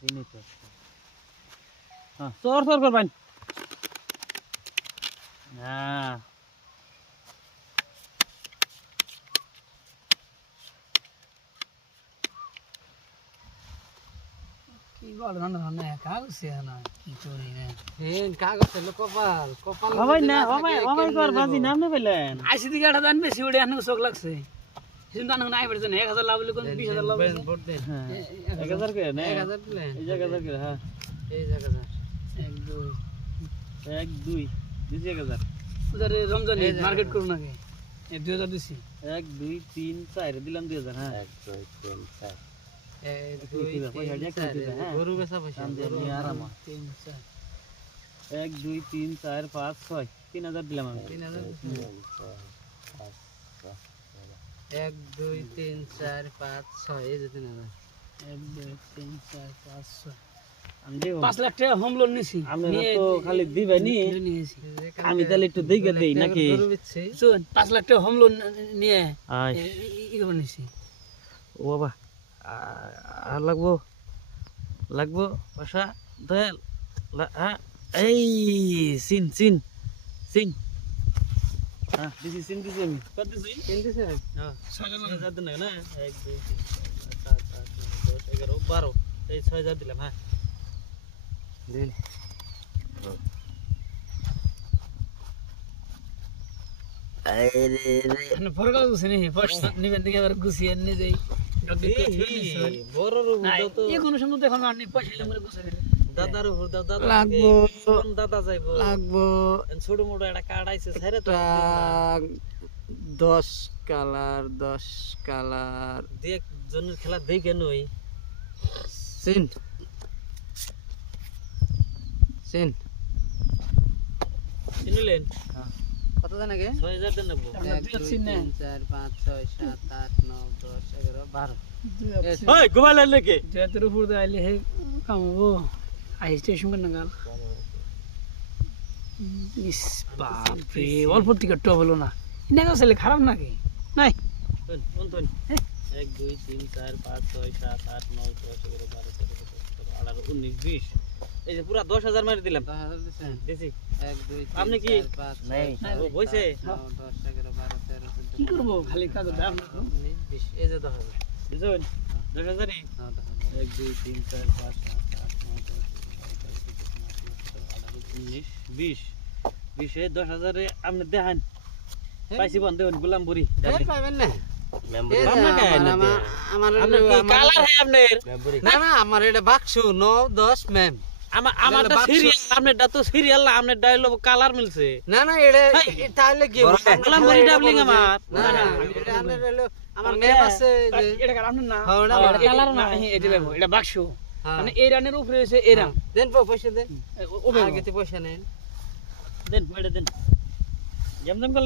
চিনি তো হ্যাঁ চর চর করবেন হ্যাঁ কি বল না কাগজ না কি চুরি না কাগজ হলো কপাল কপাল হবাই না হবাই হবাই কর বাজি নাম নে পেলেন আইসি দিকে 8000 বেশি উড়ে আনু চোখ লাগছে কিন্তু আনু নাই পড়ছে 1000 লাভ বলে কোন 20000 লাভ ভোট দেন হ্যাঁ 1000 করে না 1000 দিলেন এই জায়গা 1000 করে হ্যাঁ এই জায়গা 1 2 1 2 দিছি 1000 উধার রমজান মার্কেট করুন আগে 2000 দিছি 1 2 3 4 দিলাম 2000 হ্যাঁ 1 2 3 4 গরু বেচা পয়সা গরু আরাম 3 4 1 2 3 4 5 6 3000 দিলাম আমি 3000 1 2 3 4 5 6 এই যে 3000 1 2 3 4 5 6 আমি দেব 5 লাখ টাকা হোম লোন নিছি আমরা তো খালি দিবেনি নিয়েছি আমি তাহলে একটু দেখে দেই নাকি গরু বিচ্ছে শুন 5 লাখ টাকা হোম লোন নিয়ে আই ই করে নিছি ও বাবা আর লাগবো লাগবো পয়সা দয়াল হ্যাঁ এই সিন সিন সিন হ্যাঁ দিছি সিন দিছি আমি কত দিছি কিনতেছে হ্যাঁ 6000 দিন না 1 2 3 4 5 6 7 8 9 10 11 12 এই 6000 দিলাম হ্যাঁ দিন মানে ফরক আছে নি ফার্স্ট নিবেন দিকে আবার গুছিয়ে নিয়ে যাই বড় তো এই কোন সময় দেখো না পয়সা লাগে গুছিয়ে দাদার উপর দাদা লাগবো দাদা যাইবো লাগবো ছোট মোটো একটা কার্ড আইছে ছাইরে তো 10 কালার দেখ জনের খেলা দেখে নই সিন সিন চিনলেন কত দেন আগে 6000 দেন লাগবো 1 2 3 4 5 6 7 8 9 10 11 12 ওই ঘুমাইলেন নাকি যেতের উপর দিয়ে আইলে হে কামবো আই স্টেশন কোন গাল ইস বাপ রে অল্প টিকিট তো হলো না ইনা গেলে খারাপ নাকি নাই কোন কোন 1 2 3 4 5 6 7 8 9 10 11 12 13 14 18 19 20 এই যে পুরা 10000 মারি দিলাম 10000 দিছেন দিছি 1 2 3 আপনি কি 5 নাই ও বইছে 9 10 11 12 13 14 কি করব খালি কাগজ দাম 20 এই যে 10000 বুঝুন 10000 ই 1 2 3 4 5 6 7 8 9 10 11 12 13 14 15 16 17 18 19 20 20 এ 10000 এ আপনি দেখান পাইছি বন্ধ দেন গোলাম বুড়ি এই পাবেন না মেম্বরি আমার কি কালার হে আপনার না না আমার এটা বাক্সু 9 10 ম্যাম আমারটা সিরিয়াল আপনারটা তো সিরিয়াল না আপনার ডায়লগ কালার মিলছে না না এটা তাহলে কি গোলাম বুড়ি ডাবলিং আমার না না এটা আমার হলো আমার ম্যাম আছে যে এটা কালার না হ্যাঁ না কালার না এটা দেবো এটা বাক্স মানে এই রানের উপরে হইছে এরা দেন পয়সা দেন ও আগে পয়সা নেন দেন দেন জমজম